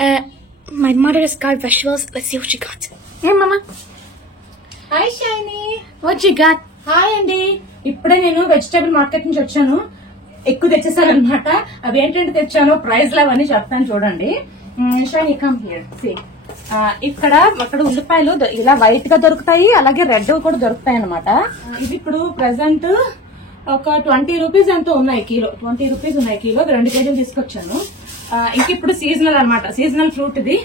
My mother has got vegetables. Let's see what she got. Here, Mama. Hi, Shiny. What you got? Hi అండి. ఇప్పుడే నేను vegetable market నుంచి వచ్చాను. ఎక్కువ తెచ్చేసాను అనమాట. అవి ఏంటంటే తెచ్చాను ప్రైస్ లో అవన్నీ చెప్తాను చూడండి. Shiny come here. సీ ఇక్కడ అక్కడ ఉల్లిపాయలు ఇలా వైట్ గా దొరుకుతాయి, అలాగే రెడ్ కూడా దొరుకుతాయి అనమాట. ఇది ఇప్పుడు ప్రెసెంట్ ఒక 20 రూపీస్ ఎంతో ఉన్నాయి కిలో. 20 రూపీస్ ఉన్నాయి కిలో. 2 కేజీలు తీసుకొచ్చాను. ఇంక ఇప్పుడు సీజనల్ అనమాట, సీజనల్ ఫ్రూట్ ఇది.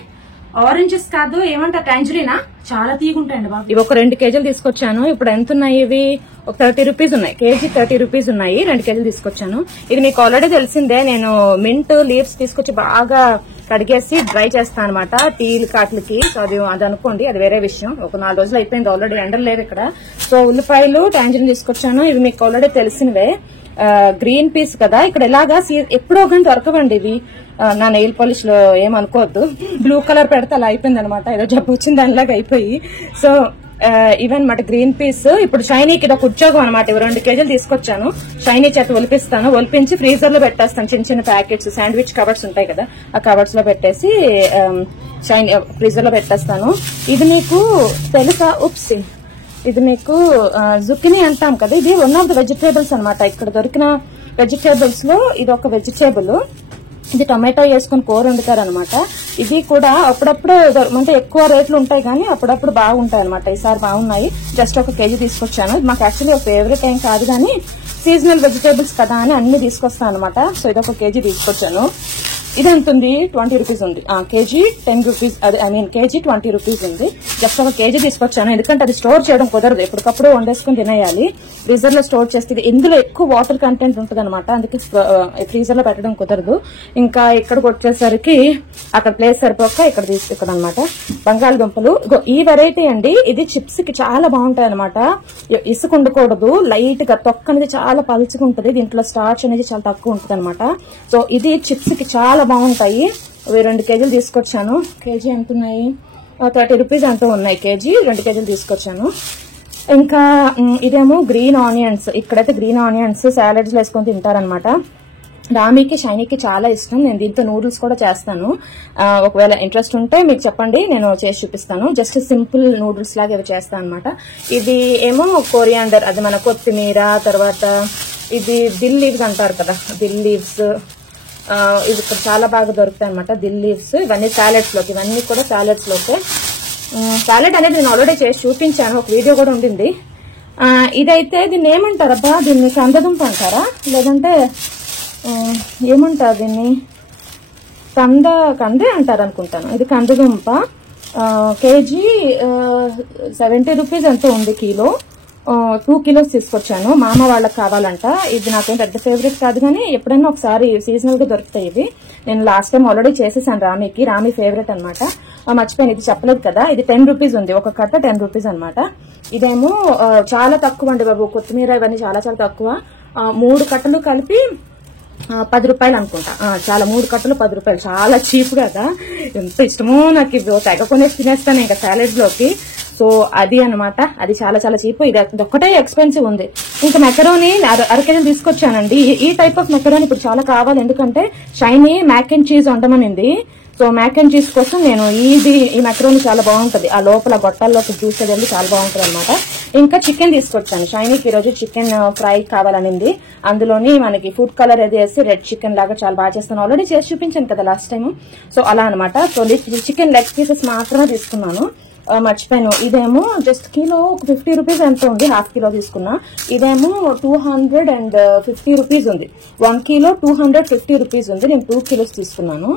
ఆరెంజెస్ కాదు, ఏమంటారు, టాంజరీనా, చాలా తీగుంటాయండి బాబు. ఇవి ఒక 2 కేజీలు తీసుకొచ్చాను. ఇప్పుడు ఎంత ఉన్నాయి ఇవి? ఒక 30 రూపీస్ ఉన్నాయి. కేజీ 30 రూపీస్ ఉన్నాయి. 2 కేజీలు తీసుకొచ్చాను. ఇది మీకు ఆల్రెడీ తెలిసిందే, నేను మింట్ లీవ్స్ తీసుకొచ్చి బాగా కడిగేసి డ్రై చేస్తాను అనమాట టీలు కాట్లకి. సో అది అనుకోండి, అది వేరే విషయం. ఒక 4 రోజులు అయిపోయింది ఆల్రెడీ, ఎండలు లేవు ఇక్కడ. సో ఉల్లిపాయలు టాంజరీన్ తీసుకొచ్చాను. ఇవి మీకు ఆల్రెడీ తెలిసినవే. గ్రీన్ పీస్ కదా, ఇక్కడ ఎలాగా ఎప్పుడో కానీ దొరకవండి ఇవి. నా నెయిల్ పాలిష్ లో ఏమనుకోవద్దు, బ్లూ కలర్ పెడితే అలా అయిపోయింది అనమాట, ఏదో జబ్బు వచ్చింది దానిలాగా అయిపోయి. సో ఇవన్నమాట గ్రీన్ పీస్. ఇప్పుడు షైనీకి ఇది ఒక ఉద్యోగం అనమాట. ఇవి 2 కేజీలు తీసుకొచ్చాను. షైనీ చేత ఒలిపిస్తాను, ఒలిపించి ఫ్రీజర్ లో పెట్టేస్తాను. చిన్న చిన్న ప్యాకెట్స్, శాండ్విచ్ కవర్స్ ఉంటాయి కదా, ఆ కవర్స్ లో పెట్టేసి షైనీ ఫ్రీజర్ లో పెట్టేస్తాను. ఇది మీకు తెలుసా? ఉప్సి, ఇది మీకు జుకినీ అంటాం కదా, ఇది వన్ ఆఫ్ ద వెజిటేబుల్స్ అనమాట. ఇక్కడ దొరికిన వెజిటేబుల్స్ లో ఇది ఒక వెజిటేబుల్. ఇది టొమాటో వేసుకుని కూర వండుతారు అనమాట. ఇది కూడా అప్పుడప్పుడు అంటే ఎక్కువ రేట్లు ఉంటాయి కానీ అప్పుడప్పుడు బాగుంటాయి అనమాట. ఈసారి బాగున్నాయి. జస్ట్ ఒక కేజీ తీసుకొచ్చాను. మాకు యాక్చువల్లీ ఫేవరెట్ ఏం కాదు కానీ సీజనల్ వెజిటేబుల్స్ కదా అని అన్ని తీసుకొస్తాను అనమాట. సో ఇది ఒక కేజీ తీసుకొచ్చాను. ఇది ఎంత ఉంది? 20 రూపీస్ ఉంది. కేజీ 10 రూపీస్, కేజీ 20 రూపీస్ ఉంది. జస్ట్ ఒక కేజీ తీసుకొచ్చాను, ఎందుకంటే అది స్టోర్ చేయడం కుదరదు, ఎప్పటికప్పుడు వండేసుకుని తినేయాలి. ఫ్రీజర్ లో స్టోర్ చేస్తే ఇందులో ఎక్కువ వాటర్ కంటెంట్ ఉంటుంది అనమాట, అందుకే ఫ్రీజర్ లో పెట్టడం కుదరదు. ఇంకా ఇక్కడికి వచ్చేసరికి అక్కడ ప్లేస్ సరిపోక ఇక్కడ అనమాట బంగాళదుంపలు. ఈ వెరైటీ అండి, ఇది చిప్స్ కి చాలా బాగుంటాయి అనమాట. ఇసుక ఉండకూడదు, లైట్ గా తొక్క అనేది చాలా పలుచుగా ఉంటుంది. దీంట్లో స్టార్చ్ అనేది చాలా తక్కువ ఉంటుంది అనమాట. సో ఇది చిప్స్ కి చాలా బాగుంటాయి. 2 కేజీలు తీసుకొచ్చాను. కేజీ ఎంత ఉన్నాయి? 30 రూపీస్ అంటూ ఉన్నాయి కేజీ. 2 కేజీలు తీసుకొచ్చాను. ఇంకా ఇదేమో గ్రీన్ ఆనియన్స్. ఇక్కడైతే గ్రీన్ ఆనియన్స్ సాలడ్స్ లో వేసుకొని తింటారనమాట. రామీకి షైనీకి చాలా ఇష్టం. నేను దీంతో నూడిల్స్ కూడా చేస్తాను. ఒకవేళ ఇంట్రెస్ట్ ఉంటే మీకు చెప్పండి, నేను చేసి చూపిస్తాను. జస్ట్ సింపుల్ నూడిల్స్ లాగా ఇవి చేస్తాను అనమాట. ఇది ఏమో కోరియాండర్, అది మన కొత్తిమీర. తర్వాత ఇది దిల్ లీవ్స్ అంటారు కదా, దిల్ లీవ్స్. ఇది ఇక్కడ చాలా బాగా దొరుకుతాయి అనమాట, దిల్ లీవ్స్. ఇవన్నీ సాలెడ్స్ లోకి, ఇవన్నీ కూడా సాలెడ్స్ లోకి. సాలెడ్ అనేది నేను ఆల్రెడీ చేసి చూపించాను, ఒక వీడియో కూడా ఉండింది. ఇదైతే దీన్ని ఏమంటారబ్బా, దీన్ని కందదుంప అంటారా లేదంటే ఏమంటారు దీన్ని? కందే అంటారు అనుకుంటాను. ఇది కందదుంప. కేజీ 70 రూపీస్ ఎంతో ఉంది కిలో. 2 కిలోస్ తీసుకొచ్చాను. మామ వాళ్ళకి కావాలంట. ఇది నాకేం పెద్ద ఫేవరెట్ కాదు కానీ ఎప్పుడైనా ఒకసారి సీజనల్ గా దొరుకుతాయి ఇవి. నేను లాస్ట్ టైం ఆల్రెడీ చేసేసాను రామీకి. రామీ ఫేవరెట్ అనమాట. మర్చిపోయాను, ఇది చెప్పలేదు కదా. ఇది 10 రూపీస్ ఉంది, ఒక కట్ట 10 రూపీస్ అనమాట. ఇదేమో చాలా తక్కువ అండి బాబు. కొత్తిమీర ఇవన్నీ చాలా చాలా తక్కువ. 3 కట్టలు కలిపి 10 రూపాయలు అనుకుంటా. చాలా 3 కట్టలు 10 రూపాయలు, చాలా చీప్ కదా. ఎంత ఇష్టమో నాకు ఇవి, తెగ కొనేసి తినేస్తాను ఇంకా సాలెడ్స్ లోకి. సో అది అనమాట, అది చాలా చాలా చీప్. ఇది ఒక్కటే ఎక్స్పెన్సివ్ ఉంది. ఇంకా మెకరోని 1/2 కేజీలు తీసుకొచ్చానండి. ఈ టైప్ ఆఫ్ మెకరోని ఇప్పుడు చాలా కావాలి, ఎందుకంటే షైనీ మ్యాక్ అండ్ చీజ్ వండమనింది. సో మ్యాక్ అండ్ చీజ్ కోసం నేను ఈ మెకరోని చాలా బాగుంటది. ఆ లోపల గొట్టాల్లోకి జ్యూస్ అది చాలా బాగుంటది అనమాట. ఇంకా చికెన్ తీసుకొచ్చాను. షైనీకి ఈరోజు చికెన్ ఫ్రై కావాలనింది. అందులోని మనకి ఫుడ్ కలర్ అది వేసి రెడ్ చికెన్ లాగా చాలా బాగా చేస్తాను. ఆల్రెడీ చేసి చూపించాను కదా లాస్ట్ టైం. సో అలా అనమాట. సో చికెన్ లెగ్ పీసెస్ మాత్రమే తీసుకున్నాను, మర్చిపోయాను. ఇదేమో జస్ట్ కిలో 50 రూపీస్ ఎంత ఉంది, 1/2 కిలో తీసుకున్నా. ఇదేమో 250 రూపీస్ ఉంది. 1 కిలో 250 రూపీస్ ఉంది. నేను 2 కిలోస్ తీసుకున్నాను.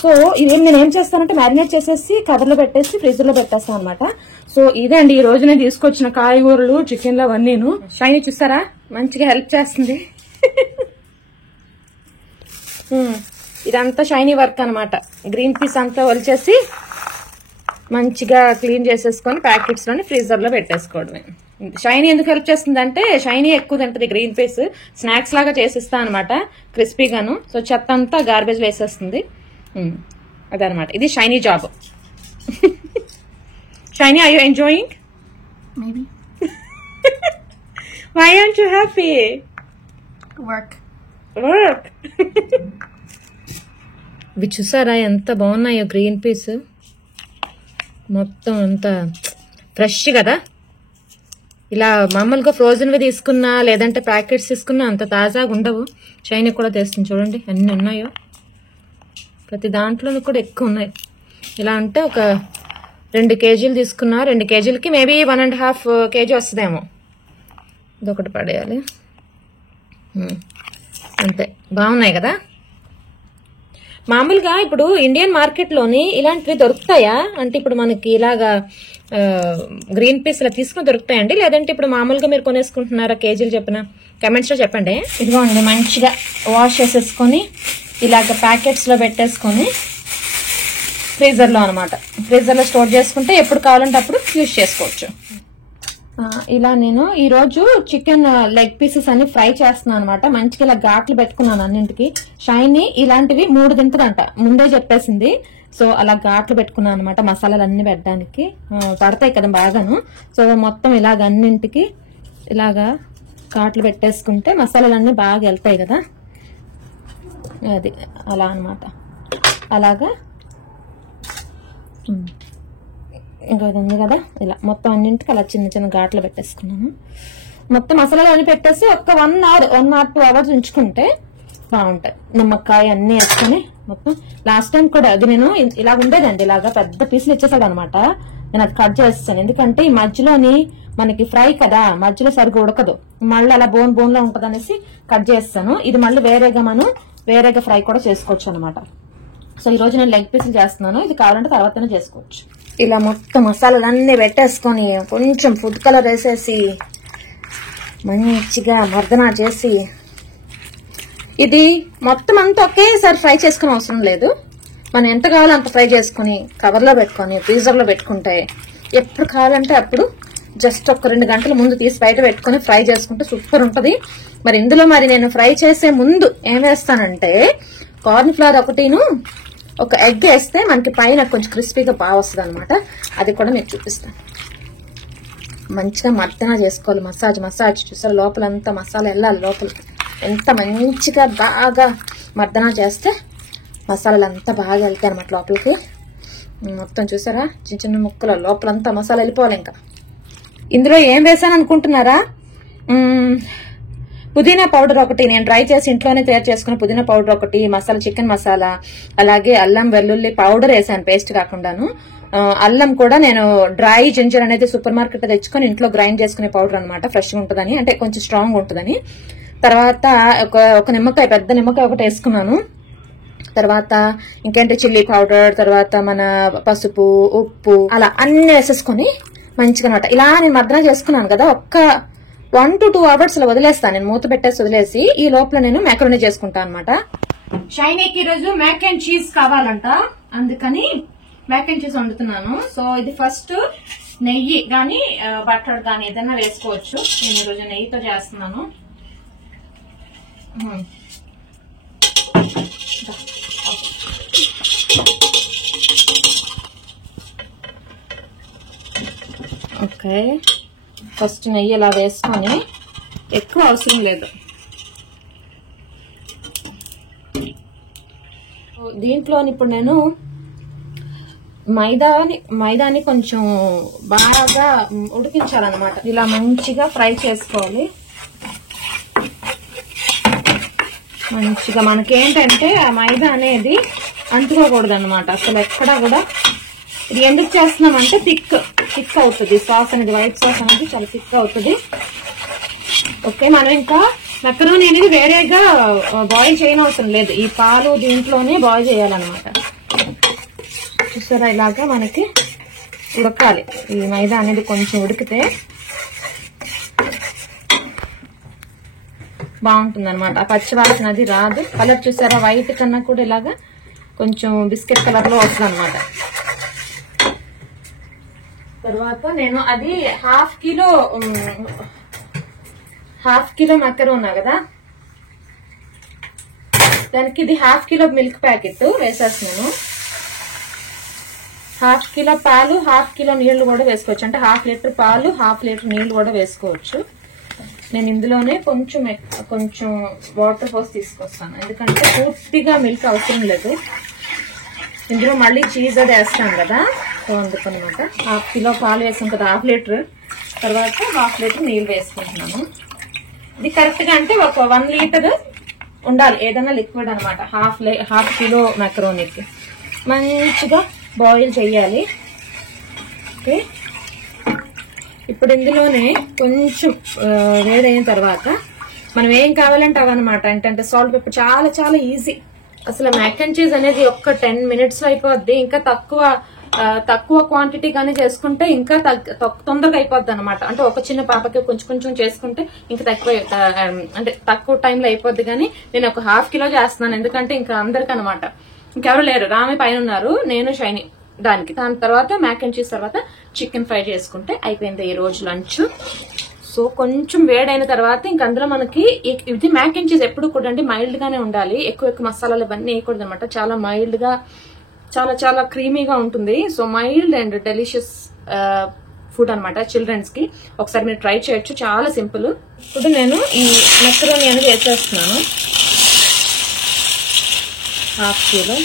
సో ఇదేం నేను ఏం చేస్తానంటే మ్యారినేట్ చేసేసి కవర్ లో పెట్టేసి ఫ్రిడ్జ్ లో పెట్టేస్తాను అనమాట. సో ఇదే అండి ఈ రోజు నేను తీసుకొచ్చిన కాయగూరలు, చికెన్లు అవన్నీను. షైనీ చూసారా మంచిగా హెల్ప్ చేస్తుంది. ఇదంతా షైనీ వర్క్ అనమాట. గ్రీన్ పీస్ అంతా ఒలిచేసి మంచిగా క్లీన్ చేసేసుకొని ప్యాకెట్స్ లోని ఫ్రీజర్ లో పెట్టేసుకోవడమే. షైనీ ఎందుకు హెల్ప్ చేస్తుందంటే షైనీ ఎక్కువ తింటది గ్రీన్ పీస్. స్నాక్స్ లాగా చేసిస్తా అనమాట, క్రిస్పీగాను. సో చెత్త అంతా గార్బేజ్ వేసేస్తుంది. అదనమాట, ఇది shiny job. Shiny, are you enjoying? Maybe. Why aren't you happy? Work. ఇవి చూసారా ఎంత బాగున్నాయో, గ్రీన్ పీస్ మొత్తం అంత ఫ్రెష్ కదా. ఇలా మామూలుగా ఫ్రోజన్వి తీసుకున్నా లేదంటే ప్యాకెట్స్ తీసుకున్నా అంత తాజాగా ఉండవు. షైనీ కూడా తెస్తుంది చూడండి అన్ని ఉన్నాయో, ప్రతి దాంట్లోనూ కూడా ఎక్కువ ఉన్నాయి. ఇలా అంటే ఒక 2 కేజీలు తీసుకున్నా, 2 కేజీలకి మేబీ 1.5 కేజీ వస్తుందేమో. ఇదొకటి పడేయాలి అంతే. బాగున్నాయి కదా. మామూలుగా ఇప్పుడు ఇండియన్ మార్కెట్లోని ఇలాంటివి దొరుకుతాయా అంటే ఇప్పుడు మనకి ఇలాగా గ్రీన్ పీస్ ఇలా తీసుకుని దొరుకుతాయండి, లేదంటే ఇప్పుడు మామూలుగా మీరు కొనేసుకుంటున్నారా కేజీలు చెప్పిన కమెంట్స్లో చెప్పండి. ఇదిగోండి మంచిగా వాష్ చేసేసుకొని ఇలాగ ప్యాకెట్స్లో పెట్టేసుకొని ఫ్రీజర్లో అనమాట, ఫ్రీజర్లో స్టోర్ చేసుకుంటే ఎప్పుడు కావాలంటే అప్పుడు యూజ్ చేసుకోవచ్చు. ఇలా నేను ఈరోజు చికెన్ లెగ్ పీసెస్ అన్ని ఫ్రై చేస్తున్నాను అనమాట. మంచిగా ఇలా ఘాట్లు పెట్టుకున్నాను అన్నింటికి. షైనీ ఇలాంటివి 3 తింటుందంట, ముందే చెప్పేసింది. సో అలా ఘాట్లు పెట్టుకున్నాను అనమాట మసాలాలు అన్ని పెట్టడానికి. పడతాయి కదా బాగాను. సో మొత్తం ఇలాగ అన్నింటికి ఇలాగా ఘాట్లు పెట్టేసుకుంటే మసాలాలన్నీ బాగా వెళ్తాయి కదా, అది అలా అనమాట. అలాగా ఇంకా ఉంది కదా, ఇలా మొత్తం అన్నింటికి అలా చిన్న చిన్న ఘాట్లు పెట్టేసుకున్నాను. మొత్తం మసాలాలు అన్ని పెట్టేసి ఒక 1 or 2 hours ఉంచుకుంటే బాగుంటాయి. నిమ్మకాయ అన్ని వేసుకొని మొత్తం. లాస్ట్ టైం కూడా అది నేను ఇలా ఉండేదండి, ఇలాగా పెద్ద పీసులు ఇచ్చేసాడు అనమాట. నేను అది కట్ చేస్తాను, ఎందుకంటే ఈ మధ్యలోని మనకి ఫ్రై కదా, మధ్యలో సరిగ్గా ఉడకదు, మళ్ళీ అలా బోన్ లో ఉంటది అనేసి కట్ చేస్తాను. ఇది మళ్ళీ వేరేగా ఫ్రై కూడా చేసుకోవచ్చు అనమాట. సో ఈ రోజు నేను లెగ్ పీసులు చేస్తున్నాను, ఇది కావాలంటే తర్వాతనే చేసుకోవచ్చు. ఇలా మొత్తం మసాలాలన్నీ పెట్టేసుకొని కొంచెం ఫుడ్ కలర్ వేసేసి మంచిగా మర్దన చేసి, ఇది మొత్తం అంతా ఒకేసారి ఫ్రై చేసుకునే అవసరం లేదు. మనం ఎంత కావాలో అంత ఫ్రై చేసుకుని కవర్లో పెట్టుకొని ఫ్రీజర్లో పెట్టుకుంటే ఎప్పుడు కావాలంటే అప్పుడు జస్ట్ ఒక 2 గంటల ముందు తీసి బయట పెట్టుకుని ఫ్రై చేసుకుంటే సూపర్ ఉంటుంది. మరి ఇందులో నేను ఫ్రై చేసే ముందు ఏం వేస్తానంటే కార్న్ ఫ్లవర్ ఒకటిను ఒక ఎగ్ వేస్తే మనకి పైన కొంచెం క్రిస్పీగా బాగా వస్తుంది అనమాట. అది కూడా మీకు చూపిస్తాను. మంచిగా మర్దన చేసుకోవాలి, మసాజ్ చూసారు, లోపలంతా మసాలా వెళ్ళాలి లోపలికి. ఎంత మంచిగా బాగా మర్దన చేస్తే మసాలాలు అంతా బాగా వెళ్తాయి అనమాట లోపలికి. మొత్తం చూసారా చిన్న చిన్న ముక్కలు లోపలంతా మసాలా వెళ్ళిపోవాలి. ఇంకా ఇందులో ఏం వేసాను అనుకుంటున్నారా? పుదీనా పౌడర్ ఒకటి, నేను ట్రై చేసి ఇంట్లోనే తయారు చేసుకున్న పుదీనా పౌడర్ ఒకటి, చికెన్ మసాలా, అలాగే అల్లం వెల్లుల్లి పౌడర్ వేసాను పేస్ట్ కాకుండాను. అల్లం కూడా నేను డ్రై జింజర్ అనేది సూపర్ మార్కెట్ తెచ్చుకొని ఇంట్లో గ్రైండ్ చేసుకునే పౌడర్ అనమాట, ఫ్రెష్గా ఉంటుందని, అంటే కొంచెం స్ట్రాంగ్ ఉంటుందని. తర్వాత ఒక నిమ్మకాయ, పెద్ద నిమ్మకాయ ఒకటి వేసుకున్నాను. తర్వాత ఇంకేంటి చిల్లీ పౌడర్, తర్వాత మన పసుపు, ఉప్పు, అలా అన్ని వేసేసుకొని మంచిగా అనమాట. ఇలా నేను మర్దన చేసుకున్నాను కదా, ఒక్క 1 to 2 hours లో వదిలేస్తాను. నేను మూత పెట్టేసి వదిలేసి ఈ లోపల నేను మ్యాకరోనీ చేసుకుంటాను అనమాట. షైనీకి ఈరోజు మ్యాక్ అండ్ చీజ్ కావాలంట, అందుకని మ్యాక్ అండ్ చీజ్ వండుతున్నాను. సో ఇది ఫస్ట్ నెయ్యి గాని బటర్ గాని ఏదైనా వేసుకోవచ్చు. నేను ఈరోజు నెయ్యితో చేస్తున్నాను. ఓకే, ఫస్ట్ నెయ్యి ఇలా వేసుకొని, ఎక్కువ అవసరం లేదు. దీంట్లో ఇప్పుడు నేను మైదాని కొంచెం బాగా ఉడికించాలన్నమాట. ఇలా మంచిగా ఫ్రై చేసుకోవాలి. మంచిగా మనకేంటంటే ఆ మైదా అనేది అంటుకోకూడదు అనమాట అసలు ఎక్కడా కూడా. ఇది ఎందుకు చేస్తున్నామంటే థిక్ అవుతుంది సాస్ అనేది, వైట్ సాస్ అనేది చాలా థిక్ అవుతుంది. ఓకే, మనం ఇంకా మెకరోనీ అనేది వేరేగా బాయిల్ చేయనవసరం లేదు, ఈ పాలు దీంట్లోనే బాయిల్ చేయాలన్నమాట. చూసారా, ఇలాగా మనకి ఉడకాలి. ఈ మైదా అనేది కొంచెం ఉడికితే బాగుంటుంది అనమాట, ఆ పచ్చివాసన అది రాదు. కలర్ చూసారా, వైట్ కన్నా కూడా ఇలాగా కొంచెం బిస్కెట్ కలర్ లో వస్తుంది అనమాట. తర్వాత నేను అది హాఫ్ కిలో మెకరోనా కదా, దానికి ఇది హాఫ్ కిలో మిల్క్ ప్యాకెట్ వేసేస్తున్నాను. హాఫ్ కిలో పాలు, హాఫ్ కిలో నీళ్లు కూడా వేసుకోవచ్చు, అంటే 1/2 లీటర్ పాలు, 1/2 లీటర్ నీళ్లు కూడా వేసుకోవచ్చు. నేను ఇందులోనే కొంచెం వాటర్ పోసి తీసుకొస్తాను, ఎందుకంటే పూర్తిగా మిల్క్ అవసరం లేదు. ఇందులో మళ్ళీ చీజ్ అది వేస్తాం కదా, సో అందుకనమాట 1/2 కిలో పాలు వేసాం కదా, 1/2 లీటర్, తర్వాత 1/2 లీటర్ నీళ్ళు వేసుకుంటున్నాను. ఇది కరెక్ట్ గా అంటే ఒక 1 లీటర్ ఉండాలి ఏదైనా లిక్విడ్ అనమాట. 1/2 కిలో మెకరోనీకి మంచిగా బాయిల్ చేయాలి. ఓకే, ఇప్పుడు ఇందులోనే కొంచెం వేడైన తర్వాత మనం ఏం కావాలంటే అవన్నమాట. ఏంటంటే సాల్ట్, పెప్పర్, చాలా చాలా ఈజీ. అసలు మ్యాక్ అండ్ చీజ్ అనేది ఒక్క 10 minutes అయిపోద్ది. ఇంకా తక్కువ క్వాంటిటీ కానీ చేసుకుంటే ఇంకా తొందరగా అయిపోద్ది అనమాట. అంటే ఒక చిన్న పాపకి కొంచెం కొంచెం చేసుకుంటే ఇంకా తక్కువ టైంలో అయిపోద్ది. కానీ నేను ఒక 1/2 కిలో చేస్తున్నాను, ఎందుకంటే ఇంకా అందరికి అనమాట. ఇంకెవరు లేరు, రామి పైన ఉన్నారు, నేను షైని దానికి. దాని తర్వాత మ్యాక్ అండ్ చీజ్ తర్వాత చికెన్ ఫ్రై చేసుకుంటే అయిపోయింది ఈ రోజు లంచ్. సో కొంచెం వేడైన తర్వాత ఇంక అందులో మనకి ఇది మ్యాక్ అండ్ చీజ్ ఎప్పుడు కూడా అండి మైల్డ్ గానే ఉండాలి. ఎక్కువ మసాలాలు ఇవన్నీ వేయకూడదు అనమాట. చాలా మైల్డ్ గా, చాలా చాలా క్రీమీగా ఉంటుంది. So mild and delicious food అనమాట చిల్డ్రన్స్ కి. ఒకసారి మీరు ట్రై చేయొచ్చు, చాలా సింపుల్. ఇప్పుడు నేను ఈ మెకరోనీ అనేది వేసేస్తున్నాను 1/2 కిలో.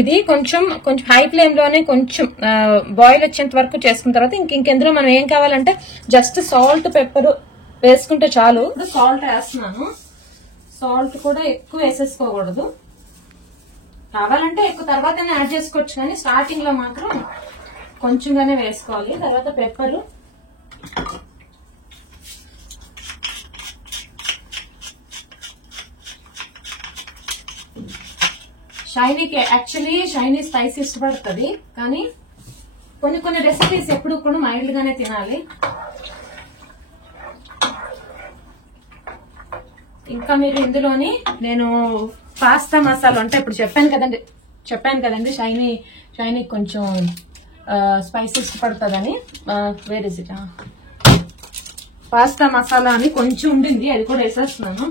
ఇది కొంచెం హై ఫ్లేమ్ లోనే కొంచెం బాయిల్ వచ్చేంత వరకు చేసుకున్న తర్వాత ఇంకెందులో మనం ఏం కావాలంటే జస్ట్ సాల్ట్, పెప్పర్ వేసుకుంటే చాలు. ఇప్పుడు సాల్ట్ వేస్తున్నాను. సాల్ట్ కూడా ఎక్కువ వేసేసుకోకూడదు, కావాలంటే ఎక్కువ తర్వాత యాడ్ చేసుకోవచ్చు, కానీ స్టార్టింగ్ లో మాత్రం కొంచెంగానే వేసుకోవాలి. తర్వాత పెప్పరు, షైనీకి యాక్చువల్లీ షైనీ స్పైసీ ఇష్టపడుతుంది, కానీ కొన్ని రెసిపీస్ ఎప్పుడు కూడా మైల్డ్ గానే తినాలి. ఇంకా మీరు ఇందులోని నేను పాస్తా మసాలా అంటే ఇప్పుడు చెప్పాను కదండి షైనీ కొంచెం స్పైసీ ఇష్టపడుతుందని. Where is it, pasta masala అని కొంచెం ఉండింది, అది కూడా వేసేస్తున్నాను.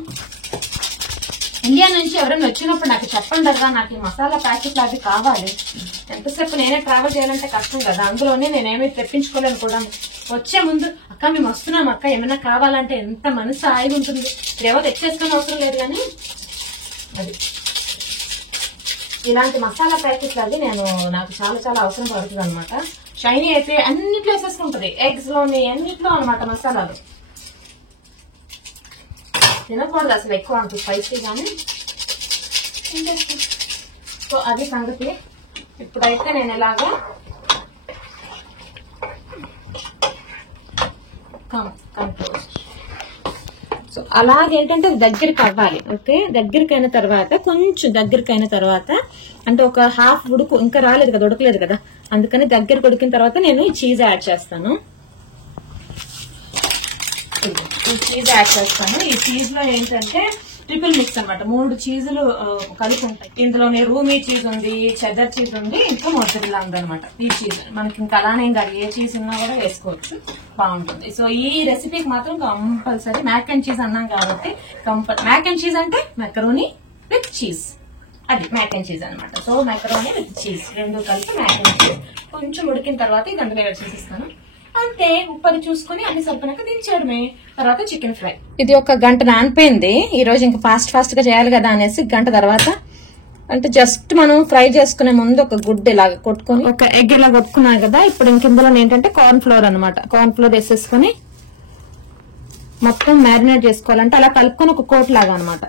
ఇండియా నుంచి ఎవరైనా వచ్చినప్పుడు నాకు చెప్పండి కదా, నాకు ఈ మసాలా ప్యాకెట్లు అవి కావాలి. ఎంతసేపు నేనే ట్రావెల్ చేయాలంటే కష్టం కదా, అందులోనే నేనేమీ తెప్పించుకోలేను కూడా. వచ్చే ముందు అక్క మేము వస్తున్నాం అక్క, ఏమైనా కావాలంటే ఎంత మనసు హాయిగా ఉంటుంది. ఏవో తెచ్చేసుకునే అవసరం లేదు, కానీ అది ఇలాంటి మసాలా ప్యాకెట్లు అవి నాకు చాలా చాలా అవసరం పడుతుంది అనమాట. షైనీ అయితే అన్నిట్లో వేసేసుకుంటది, ఎగ్స్ లోని అన్నిట్లో అనమాట మసాలాలు. తినకూడదు అసలు ఎక్కువ అంత స్పైసీ కానీ. సో అది సంగతి. ఇప్పుడైతే నేను ఇలాగా సో అలాగేంటంటే దగ్గరికి అవ్వాలి. ఓకే, దగ్గరికైన తర్వాత కొంచెం దగ్గరికైన తర్వాత అంటే ఒక 1/2 ఉడుకు, ఇంకా రాలేదు కదా, ఉడకలేదు కదా, అందుకని దగ్గరికి ఉడికిన తర్వాత నేను ఈ చీజ్ యాడ్ చేస్తాను. ఈ చీజ్ యాడ్ చేస్తాను. ఈ చీజ్ లో ఏంటంటే ట్రిపుల్ మిక్స్ అనమాట, 3 చీజులు కలిపి ఉంటాయి. ఇందులోనే రూమీ చీజ్ ఉంది, చెదర్ చీజ్ ఉంది, ఇంకా మొజరెల్లా ఉంది అనమాట. ఈ చీజ్ మనకి ఇంకా అలానే కాదు, ఏ చీజ్ ఉన్నా కూడా వేసుకోవచ్చు, బాగుంటుంది. సో ఈ రెసిపీకి మాత్రం కంపల్సరీ మ్యాక్ అండ్ చీజ్ అన్నాం కాబట్టి మ్యాక్ అండ్ చీజ్ అంటే మెకరోనీ విత్ చీజ్, అది మ్యాక్ అండ్ చీజ్ అనమాట. సో మెకరోనీ విత్ చీజ్ రెండు కలిపి మ్యాక్ అండ్ చీజ్. కొంచెం ఉడికిన తర్వాత ఇది అందులో యాడ్ చేసిస్తాను. అంతే, ఉప్పది చూసుకుని అన్ని సరిపోయినాక దించేయడమే. తర్వాత చికెన్ ఫ్రై. ఇది ఒక గంట నానిపోయింది. ఈ రోజు ఇంకా ఫాస్ట్ గా చేయాలి కదా అనేసి గంట తర్వాత అంటే జస్ట్ మనం ఫ్రై చేసుకునే ముందు ఒక గుడ్డు ఇలాగ కొట్టుకుని, ఒక ఎగ్ ఇలా కొట్టుకున్నాం కదా. ఇప్పుడు ఇందులో ఏంటంటే కార్న్ ఫ్లోర్ అనమాట. కార్న్ ఫ్లోర్ వేసేసుకుని మొత్తం మ్యారినేట్ చేసుకోవాలంటే అలా కలుపుకొని ఒక కోట్ లాగా అనమాట.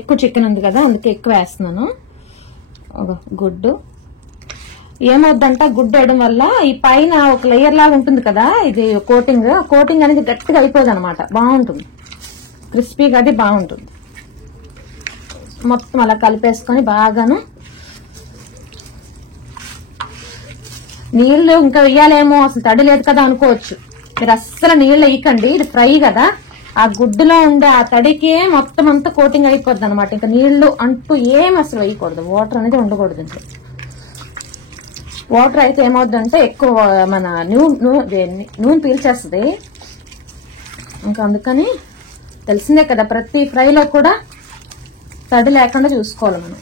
ఎక్కువ చికెన్ ఉంది కదా, అందుకే ఎక్కువ వేస్తున్నాను. గుడ్డు ఏమవుద్దంట, గుడ్డు వేయడం వల్ల ఈ పైన ఒక లేయర్ లాగా ఉంటుంది కదా, ఇది కోటింగ్ అనేది గట్టిగా అయిపోదు అనమాట, బాగుంటుంది, క్రిస్పీగా అది బాగుంటుంది. మొత్తం అలా కలిపేసుకొని బాగాను. నీళ్లు ఇంకా వేయాలేమో, అసలు తడి లేదు కదా అనుకోవచ్చు. మీరు అస్సలు నీళ్ళు వేయకండి, ఇది ఫ్రై కదా, ఆ గుడ్డులో ఉండే ఆ తడికే మొత్తం అంతా కోటింగ్ అయిపోద్ది అనమాట. ఇంకా నీళ్లు అంటూ ఏం అసలు వేయకూడదు, వాటర్ అనేది ఉండకూడదు. ఇంట్లో వాటర్ అయితే ఏమవుద్దంటే ఎక్కువ మన నూనె పీల్చేస్తుంది. ఇంకా అందుకని తెలిసిందే కదా, ప్రతి ఫ్రైలో కూడా తడి లేకుండా చూసుకోవాలి మనం.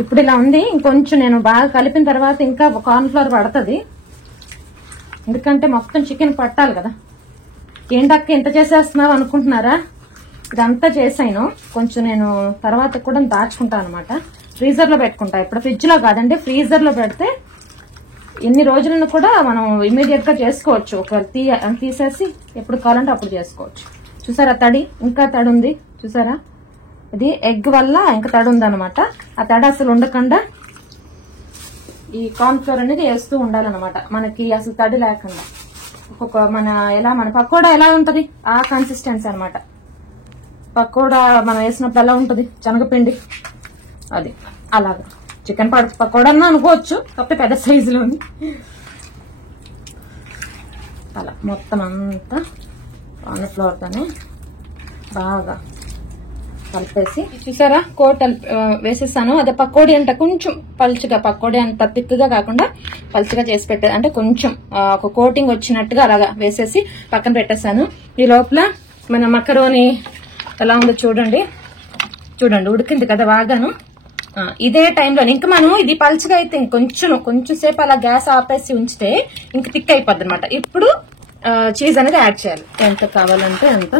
ఇప్పుడు ఇలా ఉంది. ఇంకొంచెం నేను బాగా కలిపిన తర్వాత ఇంకా కార్న్ఫ్లవర్ పడుతుంది, ఎందుకంటే మొత్తం చికెన్ పట్టాలి కదా. ఏంటక్క ఇంత చేసేస్తున్నావు అనుకుంటున్నారా? ఇదంతా చేసాను. కొంచెం నేను తర్వాత కూడా దాచుకుంటాను అనమాట, ఫ్రీజర్ లో పెట్టుకుంటా. ఇప్పుడు ఫ్రిడ్జ్ లో కాదండి, ఫ్రీజర్ లో పెడితే ఎన్ని రోజులను కూడా మనం ఇమీడియట్ గా చేసుకోవచ్చు. ఒకవేళ తీసేసి ఎప్పుడు కావాలంటే అప్పుడు చేసుకోవచ్చు. చూసారా తడి, ఇంకా తడి ఉంది చూసారా. ఇది ఎగ్ వల్ల ఇంకా తడి ఉందన్నమాట. ఆ తడి అసలు ఉండకుండా ఈ కార్న్ఫ్లోర్ అనేది వేస్తూ ఉండాలన్నమాట, మనకి అసలు తడి లేకుండా. ఒక్కొక్క మన పకోడా ఎలా ఉంటది ఆ కన్సిస్టెన్సీ అనమాట. పకోడా మనం వేసినప్పుడు ఎలా ఉంటది శనగపిండి, అది అలాగా. చికెన్ పకోడా అన్న అనుకోవచ్చు, కాకపోతే పెద్ద సైజులోని. అలా మొత్తం అంతా కార్న్ఫ్లోర్ తోనే బాగా కలిపేసి చూసారా కోట్ వేసేసాను. అదే పకోడీ అంటే కొంచెం పలుచగా, పకోడీ అంత తిక్కుగా కాకుండా పలుచగా చేసి పెట్టాను, అంటే కొంచెం ఒక కోటింగ్ వచ్చినట్టుగా అలాగా వేసేసి పక్కన పెట్టేశాను. ఈ లోపల మన మకరోని ఎలా ఉందో చూడండి, ఉడికింది కదా బాగాను. ఇదే టైంలో ఇంకా మనం ఇది పలుచగా అయితే కొంచెం సేపు అలా గ్యాస్ ఆపేసి ఉంచితే ఇంక థిక్ అయిపోద్ది అనమాట. ఇప్పుడు చీజ్ అనేది యాడ్ చేయాలి, ఎంత కావాలంటే అంత.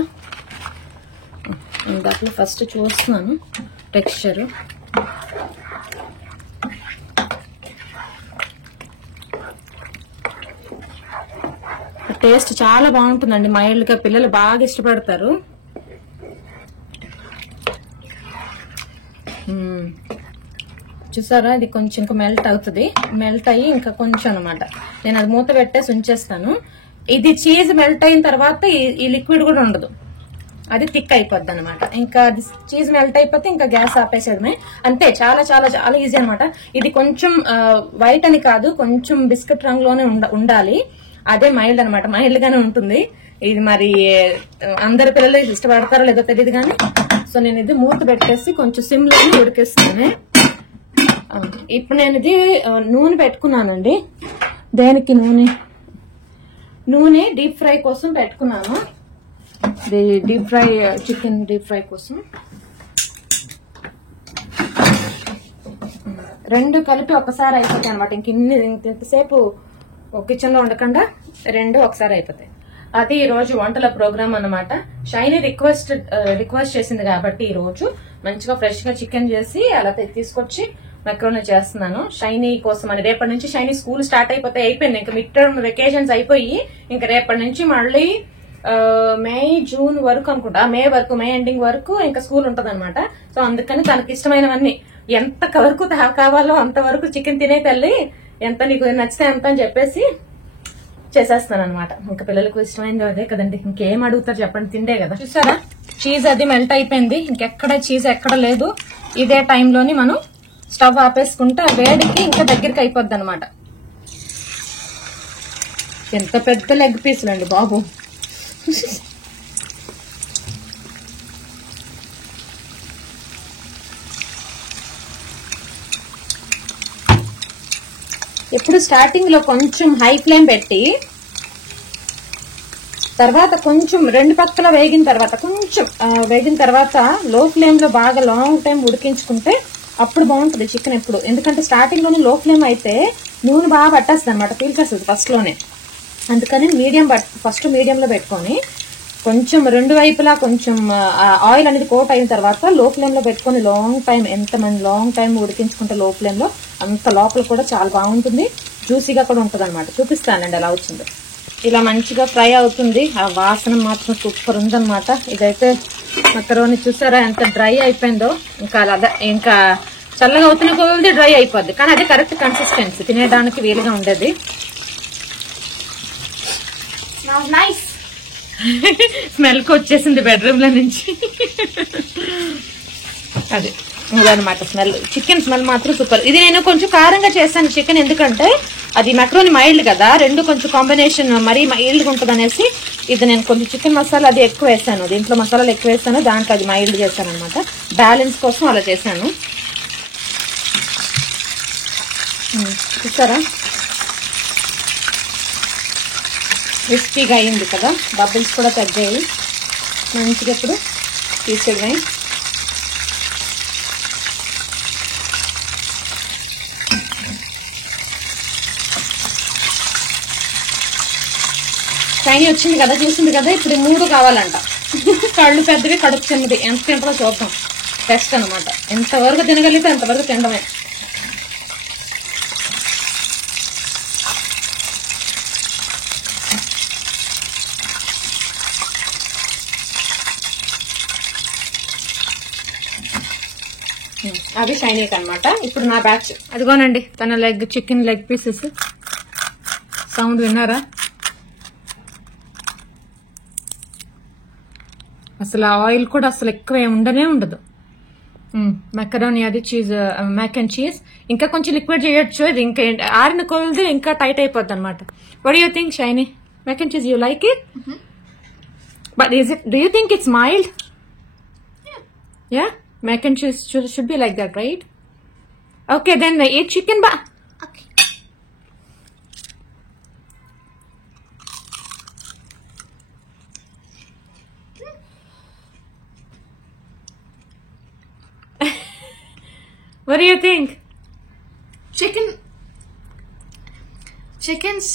దాంట్లో ఫస్ట్ చూస్తున్నాను టెక్స్చర్. టేస్ట్ చాలా బాగుంటుందండి, మైల్డ్ గా పిల్లలు బాగా ఇష్టపడతారు. చూసారా ఇది కొంచెం ఇంకా మెల్ట్ అవుతుంది, మెల్ట్ అయ్యి ఇంకా కొంచెం అనమాట. నేను అది మూత పెట్టేసి ఉంచేస్తాను. ఇది చీజ్ మెల్ట్ అయిన తర్వాత ఈ లిక్విడ్ కూడా ఉండదు, అది థిక్ అయిపోద్ది అనమాట. ఇంకా అది చీజ్ మెల్ట్ అయిపోతే ఇంకా గ్యాస్ ఆపేసేయడమే, అంతే. చాలా చాలా చాలా ఈజీ అనమాట. ఇది కొంచెం వైట్ అని కాదు, కొంచెం బిస్కెట్ రంగులోనే ఉండాలి. అదే మైల్డ్ అనమాట, మైల్డ్ గానే ఉంటుంది. ఇది మరి అందరి పిల్లలు ఇష్టపడతారో లేదో తెలియదు కానీ, సో నేను ఇది మూత పెట్టేసి కొంచెం సిమ్ లోనే ఉడికిస్తాను. ఇప్పుడు నేను ఇది నూనె పెట్టుకున్నానండి. దేనికి నూనె డీప్ ఫ్రై కోసం పెట్టుకున్నాను. Deep fry chicken deep fry కోసం రెండు కలిపి ఒకసారి అయిపోతాయి అనమాట. ఇంతసేపు కిచెన్ లో ఉండకుండా రెండు ఒకసారి అయిపోతాయి. అది ఈ రోజు వంటల ప్రోగ్రామ్ అన్నమాట. షైనీ రిక్వెస్ట్ చేసింది కాబట్టి ఈ రోజు మంచిగా ఫ్రెష్ గా చికెన్ చేసి అలా తీసుకొచ్చి మెక్రోనీ చేస్తున్నాను షైనీ కోసం అని. రేపటి నుంచి షైనీ స్కూల్ స్టార్ట్ అయిపోయింది. ఇంకా మిడ్ టర్మ్ వెకేషన్స్ అయిపోయి ఇంకా రేపటి నుంచి మళ్ళీ మే జూన్ వరకు అనుకుంటా, మే ఎండింగ్ వరకు ఇంకా స్కూల్ ఉంటది అనమాట. సో అందుకని తనకి ఇష్టమైనవన్నీ ఎంత వరకు కావాలో అంతవరకు చికెన్ తినే తల్లి, ఎంత నీకు నచ్చితే ఎంత అని చెప్పేసి చేసేస్తాను అనమాట. ఇంకా పిల్లలకు ఇష్టమైంది అదే కదండి, ఇంకేం అడుగుతారు చెప్పండి, తిండే కదా. చూసారా చీజ్ అది మెల్ట్ అయిపోయింది, ఇంకెక్కడ చీజ్ ఎక్కడ లేదు. ఇదే టైంలోని మనం స్టవ్ ఆపేసుకుంటే వేడికి ఇంకా దగ్గరికి అయిపోద్ది అనమాట. ఎంత పెద్ద లెగ్ పీసులు అండి బాబు. ఇప్పుడు స్టార్టింగ్ లో కొంచెం హై ఫ్లేమ్ పెట్టి తర్వాత కొంచెం రెండు పక్కల వేగిన తర్వాత లో ఫ్లేమ్ లో బాగా లాంగ్ టైం ఉడికించుకుంటే అప్పుడు బాగుంటుంది చికెన్ ఎప్పుడు. ఎందుకంటే స్టార్టింగ్ లోనే లో ఫ్లేమ్ అయితే నూనె బాగా పట్టేస్తుంది అనమాట, పీల్చేస్తుంది ఫస్ట్ లోనే. అందుకని ఫస్ట్ మీడియంలో పెట్టుకొని కొంచెం రెండు వైపులా కొంచెం ఆయిల్ అనేది కోట్ అయిన తర్వాత లో ఫ్లేమ్ లో పెట్టుకొని లాంగ్ టైం ఉడికించుకుంటే లో ఫ్లేమ్ లో అంత లోపల కూడా చాలా బాగుంటుంది, జ్యూసీగా కూడా ఉంటుంది అనమాట. చూపిస్తానండి ఎలా వచ్చిందో. ఇలా మంచిగా ఫ్రై అవుతుంది, ఆ వాసన మాత్రం సూపర్ ఉందన్నమాట. ఇదైతే మకరోని చూసారా ఎంత డ్రై అయిపోయిందో. ఇంకా చల్లగా అవుతున్న కొద్ది డ్రై అయిపోద్ది, కానీ అది కరెక్ట్ కన్సిస్టెన్సీ తినేయడానికి వీలుగా ఉండేది. నైస్ స్మెల్ కి వచ్చేసింది బెడ్రూమ్ లో నుంచి. అదనమాట స్మెల్, చికెన్ స్మెల్ మాత్రం సూపర్. ఇది నేను కొంచెం కారంగా చేస్తాను చికెన్, ఎందుకంటే అది మెక్రోని మైల్డ్ కదా, రెండు కొంచెం కాంబినేషన్ మరీ మైల్డ్ గా ఉంటుంది అనేసి ఇది నేను కొంచెం చికెన్ మసాలా అది ఎక్కువ వేసాను, దీంట్లో మసాలాలు ఎక్కువ వేసాను, దాంట్లో అది మైల్డ్ చేశాను అనమాట. బ్యాలెన్స్ కోసం అలా చేశాను. చూసారా క్రిస్పీగా అయింది కదా, బబుల్స్ కూడా తగ్గాయి మంచిగా. ఇప్పుడు తీసేద్దాం. షైనీ వచ్చింది కదా, చూసింది కదా, ఇప్పుడు 3 కావాలంట. కళ్ళు పెద్దవి, కడుపు చిన్నది. ఎంత తింటారో చూద్దాం. టెస్ట్ అనమాట. ఎంతవరకు తినగలిగితే అంతవరకు తినడమే. అది షైనీకి అనమాట. ఇప్పుడు నా బ్యాచ్. అదిగోనండి తన చికెన్ లెగ్ పీసెస్. సౌండ్ విన్నారా? అసలు ఆయిల్ కూడా అసలు ఎక్కువ ఉండనే ఉండదు. మెకరోనీ అది చీజ్, మ్యాక్ అండ్ చీజ్. ఇంకా కొంచెం లిక్విడ్ చేయొచ్చు. ఇది ఇంకా ఆరిన కొలది ఇంకా టైట్ అయిపోద్ది అనమాట. What you think Shiny? Mac and cheese, you like it? But do you think it's mild? Yeah? Mac and cheese should be like that, right? Okay, then eat chicken ba. Okay. What do you think? Chickens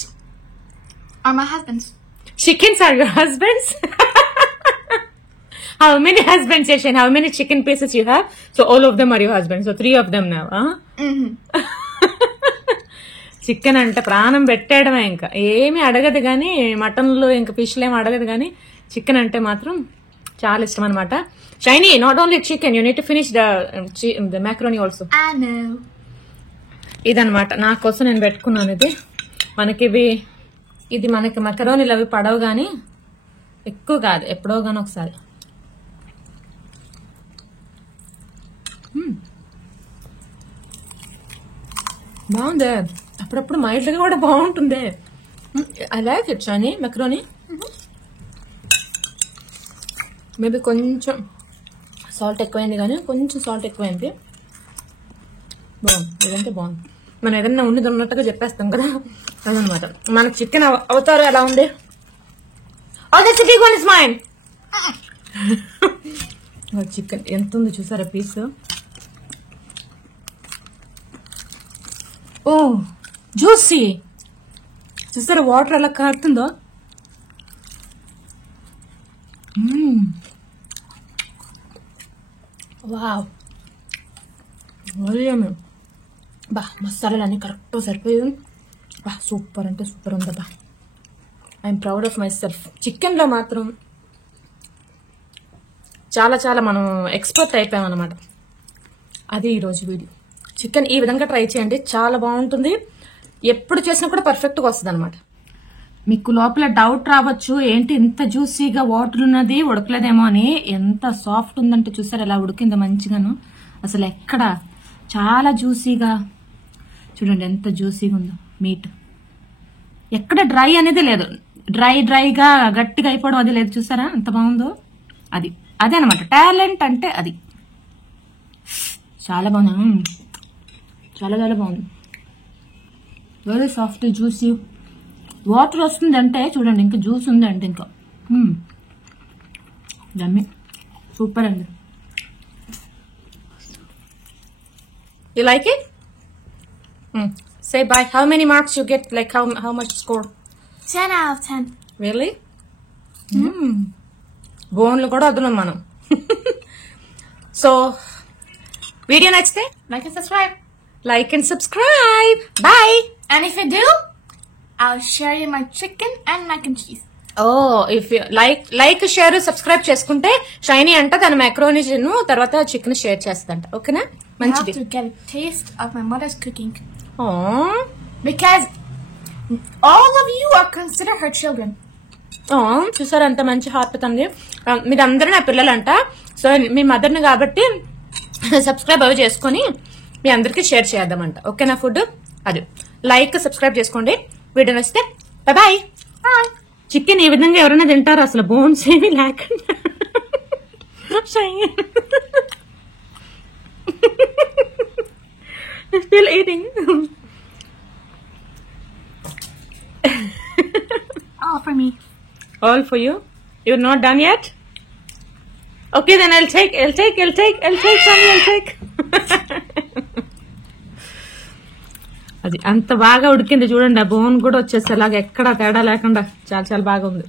are my husbands. Chickens are your husbands? How many husbands, Yashin? How many chicken pieces you have? So all of them are your husbands. So 3 of them now, huh? Chicken అంటే ప్రాణం పెట్టేయడమే. ఇంకా ఏమి అడగదు కానీ, మటన్లు ఇంకా ఫిష్లు ఏమి అడగదు కానీ, చికెన్ అంటే మాత్రం చాలా ఇష్టం అనమాట. Shiny, not only chicken, you need to finish the macaroni also. I know. ఇదనమాట నా కోసం నేను పెట్టుకున్నాను. ఇది మనకి మకరోనీలు అవి పడవు కానీ, ఎక్కువ కాదు, ఎప్పుడో కానీ ఒకసారి. బాగుందే. అప్పుడప్పుడు మైల్డ్గా కూడా బాగుంటుంది. I like it Shiny macaroni. Maybe కొంచెం సాల్ట్ ఎక్కువైంది కానీ, కొంచెం సాల్ట్ ఎక్కువైంది. బాగుంది, ఇదంటే బాగుంది. మనం ఏదన్నా ఉన్నట్టుగా చెప్పేస్తాం కదా, అదనమాట. మనకు చికెన్ అవుతారు ఎలా ఉంది? చికెన్ ఎంత ఉంది చూసారా పీస్? ఓ జ్యూసీ, చూసారా వాటర్ ఎలా కారుతుందో? వావ్, బా మసాలాలు అన్నీ కరెక్ట్గా సరిపోయి బా సూపర్ అంటే సూపర్ ఉందబ్బా. I'm proud of myself. చికెన్లో మాత్రం చాలా చాలా మనం ఎక్స్పర్ట్ అయిపోయామన్నమాట. అది ఈరోజు వీడియో. చికెన్ ఈ విధంగా ట్రై చేయండి, చాలా బాగుంటుంది. ఎప్పుడు చేసినా కూడా పర్ఫెక్ట్గా వస్తుంది అనమాట. మీకు లోపల డౌట్ రావచ్చు, ఏంటి ఇంత జ్యూసీగా వాటర్ ఉన్నది ఉడకలేదేమో అని. ఎంత సాఫ్ట్ ఉందంటే చూసారు ఎలా ఉడికిందో మంచిగాను. అసలు ఎక్కడ చాలా జ్యూసీగా, చూడండి ఎంత జ్యూసీగా ఉందో మీట్. ఎక్కడ డ్రై అనేది లేదు, డ్రైగా గట్టిగా అయిపోవడం అది లేదు. చూసారా ఎంత బాగుందో? అదే అనమాట టాలెంట్ అంటే. అది చాలా బాగుంది, చాలా చాలా బాగుంది. Very soft juicy. వాటర్ వస్తుంది అంటే చూడండి, ఇంకా జ్యూస్ ఉంది అంటే ఇంకా జమ్మి సూపర్ అండి. You like it? Say bye. How many marks you get? Like how much score? 10 out of 10. Really? బోన్లు కూడా వదలం మనం. సో వీడియో నచ్చితే Like and subscribe. Like and subscribe. Bye. And if you do, I'll share you my chicken and mac and cheese. If like share subscribe చేసుకుంటే shiny అంట తన macaroni తర్వాత chicken share చేస్తంట. ఓకేనా? మంచిది. You have to get a taste of my mother's cooking. Aww. Because all of you are considered her children. చూసారు అంత మంచి heart తంది. మీరందరూ నా పిల్లలంట. సో మీ మదర్ని కాబట్టి సబ్స్క్రైబ్ అవి చేసుకొని మీ అందరికి షేర్ చేద్దామంట. ఓకేనా? ఫుడ్ అది లైక్ సబ్స్క్రైబ్ చేసుకోండి. వీడియో నచ్చితే బాయ్. చికెన్ ఈ విధంగా ఎవరైనా తింటారు అసలు బోన్స్ ఏమి లేకుండా? Still eating. All for me. All for you? You're not done yet? Okay, then I'll take some. అది అంత బాగా ఉడికింది చూడండి, ఆ బోన్ కూడా వచ్చేసేలాగా ఎక్కడ తేడా లేకుండా చాలా చాలా బాగా ఉంది.